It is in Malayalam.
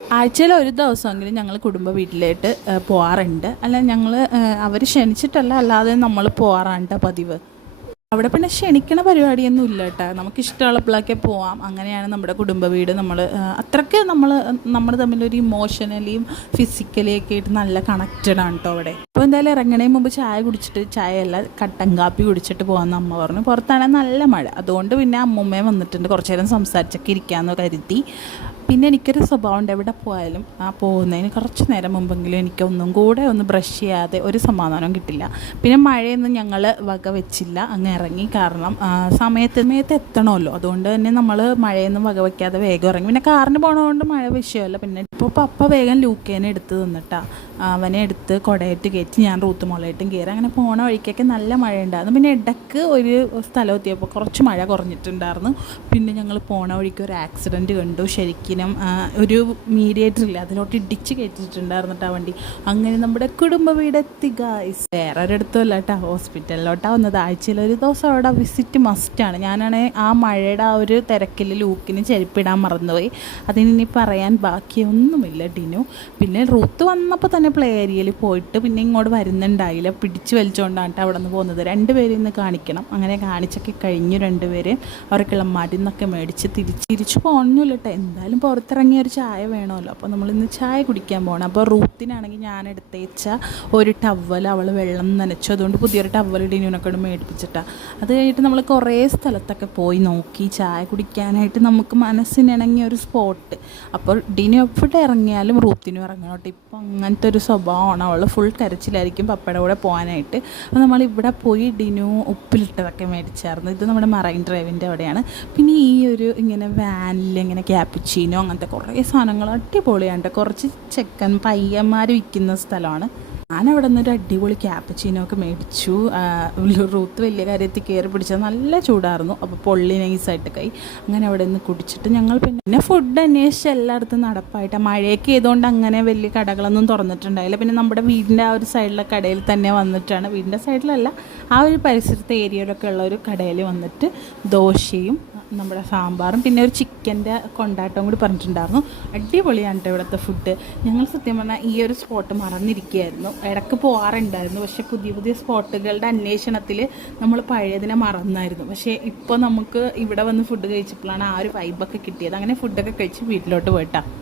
ആഴ്ചയിൽ ഒരു ദിവസമെങ്കിലും ഞങ്ങൾ കുടുംബ വീട്ടിലേക്ക് പോകാറുണ്ട്. അല്ല, ഞങ്ങൾ അവർ ക്ഷണിച്ചിട്ടല്ല, അല്ലാതെ നമ്മൾ പോകാറാണ് പതിവ്. അവിടെ പിന്നെ ക്ഷണിക്കണ പരിപാടിയൊന്നും ഇല്ല കേട്ടോ. നമുക്കിഷ്ടമുള്ളപ്പോഴൊക്കെ പോവാം. അങ്ങനെയാണ് നമ്മുടെ കുടുംബ വീട്. അത്രയ്ക്ക് നമ്മൾ തമ്മിലൊരു ഇമോഷണലിയും ഫിസിക്കലിയൊക്കെ ആയിട്ട് നല്ല കണക്റ്റഡ് ആണ് കേട്ടോ അവിടെ. അപ്പോൾ എന്തായാലും ഇറങ്ങണേ മുമ്പ് ചായ കുടിച്ചിട്ട്, ചായയല്ല കട്ടൻ കാപ്പി കുടിച്ചിട്ട് പോകാമെന്ന് അമ്മ പറഞ്ഞു. പുറത്താണെങ്കിൽ നല്ല മഴ, അതുകൊണ്ട് പിന്നെ അമ്മൂമ്മയും വന്നിട്ടുണ്ട്. കുറച്ച് നേരം സംസാരിച്ചൊക്കെ ഇരിക്കാമെന്ന് കരുതി. പിന്നെ എനിക്കൊരു സ്വഭാവമുണ്ട്, എവിടെ പോയാലും പോകുന്നതിന് കുറച്ച് നേരം മുമ്പെങ്കിലും എനിക്കൊന്നും കൂടെ ഒന്ന് ബ്രഷ് ചെയ്യാതെ ഒരു സമാധാനം കിട്ടില്ല. പിന്നെ മഴയൊന്നും ഞങ്ങൾ വക വെച്ചില്ല, അങ്ങ് ഇറങ്ങി. കാരണം സമയത്ത് എത്തണമല്ലോ, അതുകൊണ്ട് തന്നെ നമ്മൾ മഴയൊന്നും വക വയ്ക്കാതെ വേഗം ഇറങ്ങി. പിന്നെ കാറിന് പോകണതുകൊണ്ട് മഴ വിഷയമല്ല. പിന്നെ ഇപ്പോൾ പപ്പ വേഗം ലൂക്കേനെ എടുത്ത് തന്നിട്ടാ, അവനെ എടുത്ത് കുടയിട്ട് കയറ്റി ഞാൻ റൂത്ത് മുളയിട്ടും കയറി. അങ്ങനെ പോണ വഴിക്കൊക്കെ നല്ല മഴ ഉണ്ടായിരുന്നു. പിന്നെ ഇടയ്ക്ക് ഒരു സ്ഥലം എത്തിയപ്പോൾ കുറച്ച് മഴ കുറഞ്ഞിട്ടുണ്ടായിരുന്നു. പിന്നെ ഞങ്ങൾ പോണ വഴിക്ക് ഒരു ആക്സിഡൻറ്റ് കണ്ടു. ശരിക്കും ഒരു മീഡിയേറ്റർ ഇല്ല, അതിലോട്ട് ഇടിച്ച് കയറ്റിയിട്ടുണ്ടായിരുന്നിട്ട് ആ വണ്ടി. അങ്ങനെ നമ്മുടെ കുടുംബ വീടെത്തി ഗായ്സ്. വേറെ ഒരിടത്തുമല്ല കേട്ടോ, ഹോസ്പിറ്റലിലോട്ടാണ് വന്നത്. ആഴ്ചയിൽ ഒരു ദിവസം അവിടെ വിസിറ്റ് മസ്റ്റാണ്. ഞാനാണെങ്കിൽ ആ മഴയുടെ ആ ഒരു തിരക്കിൽ ലൂക്കിന് ചെരുപ്പിടാൻ മറന്നുപോയി. അതിനി പറയാൻ ബാക്കിയൊന്നുമില്ല ടിനു. പിന്നെ റൂത്ത് വന്നപ്പോൾ തന്നെ പ്ലേ ഏരിയയിൽ പോയിട്ട് പിന്നെ ഇങ്ങോട്ട് വരുന്നുണ്ടായില്ല. പിടിച്ച് വലിച്ചുകൊണ്ടാണ് അവിടെ നിന്ന് പോകുന്നത്. രണ്ടുപേരും ഇന്ന് കാണിക്കണം. അങ്ങനെ കാണിച്ചൊക്കെ കഴിഞ്ഞു. രണ്ടുപേര് അവർക്കുള്ള മരുന്നൊക്കെ മേടിച്ച് തിരിച്ചു പോകണമെന്നില്ല കേട്ടോ. എന്തായാലും പുറത്തിറങ്ങിയ ഒരു ചായ വേണമല്ലോ. അപ്പോൾ നമ്മളിന്ന് ചായ കുടിക്കാൻ പോകണം. അപ്പോൾ റൂത്തിനാണെങ്കിൽ ഞാൻ എടുത്തേച്ച ഒരു ടവൽ അവൾ വെള്ളം നനച്ചു. അതുകൊണ്ട് പുതിയൊരു ടവൽ ഡിനുവിനൊക്കെ മേടിപ്പിച്ചിട്ടാണ്. അത് കഴിഞ്ഞിട്ട് നമ്മൾ കുറേ സ്ഥലത്തൊക്കെ പോയി നോക്കി ചായ കുടിക്കാനായിട്ട് നമുക്ക് മനസ്സിനിണങ്ങിയ ഒരു സ്പോട്ട്. അപ്പോൾ ഡിനു എവിടെ ഇറങ്ങിയാലും റൂത്തിനും ഇറങ്ങണം കേട്ടോ. ഇപ്പോൾ അങ്ങനത്തെ ഒരു സ്വഭാവമാണ്. അവൾ ഫുൾ കരച്ചിലായിരിക്കും പപ്പയുടെ കൂടെ പോകാനായിട്ട്. അപ്പോൾ നമ്മളിവിടെ പോയി ഡിനു ഉപ്പിലിട്ടതൊക്കെ മേടിച്ചായിരുന്നു. ഇത് നമ്മുടെ മറൈൻ ഡ്രൈവിൻ്റെ അവിടെയാണ്. പിന്നെ ഈ ഒരു ഇങ്ങനെ വാനിൽ ഇങ്ങനെ ക്യാപ്പിച്ചീനോ അങ്ങനത്തെ കുറേ സാധനങ്ങൾ അടിപൊളിയാണ്. കുറച്ച് ചെക്കൻ പയ്യന്മാർ വിൽക്കുന്ന സ്ഥലമാണ്. ഞാനവിടെ നിന്നൊരു അടിപൊളി ക്യാപ്പച്ചീനോ ഒക്കെ മേടിച്ചു. റൂത്ത് വലിയ കാര്യത്തിൽ കയറി പിടിച്ചത് നല്ല ചൂടായിരുന്നു. അപ്പോൾ പൊള്ളി നൈസായിട്ട് കൈ. അങ്ങനെ അവിടെ നിന്ന് കുടിച്ചിട്ട് ഞങ്ങൾ പിന്നെ ഫുഡ് അന്വേഷിച്ച് എല്ലായിടത്തും നടപ്പായിട്ട്. മഴയൊക്കെ ചെയ്തുകൊണ്ട് അങ്ങനെ വലിയ കടകളൊന്നും തുറന്നിട്ടുണ്ടായില്ല. പിന്നെ നമ്മുടെ വീടിൻ്റെ ആ ഒരു സൈഡിലെ കടയിൽ തന്നെ വന്നിട്ടാണ്, വീടിൻ്റെ സൈഡിലല്ല, ആ ഒരു പരിസരത്തെ ഏരിയയിലൊക്കെ ഉള്ള ഒരു കടയിൽ വന്നിട്ട് ദോശയും നമ്മുടെ സാമ്പാറും പിന്നെ ഒരു ചിക്കൻ്റെ കൊണ്ടാട്ടവും കൂടി പറഞ്ഞിട്ടുണ്ടായിരുന്നു. അടിപൊളിയാണ് കേട്ടോ ഇവിടുത്തെ ഫുഡ്. ഞങ്ങൾ സത്യം പറഞ്ഞാൽ ഈ ഒരു സ്പോട്ട് മറന്നിരിക്കുകയായിരുന്നു. ഇടയ്ക്ക് പോകാറുണ്ടായിരുന്നു, പക്ഷേ പുതിയ പുതിയ സ്പോട്ടുകളുടെ അന്വേഷണത്തിൽ നമ്മൾ പഴയതിനെ മറന്നായിരുന്നു. പക്ഷേ ഇപ്പോൾ നമുക്ക് ഇവിടെ വന്ന് ഫുഡ് കഴിച്ചപ്പോഴാണ് ആ ഒരു വൈബൊക്കെ കിട്ടിയത്. അങ്ങനെ ഫുഡൊക്കെ കഴിച്ച് വീട്ടിലോട്ട് പോയിട്ടാണ്.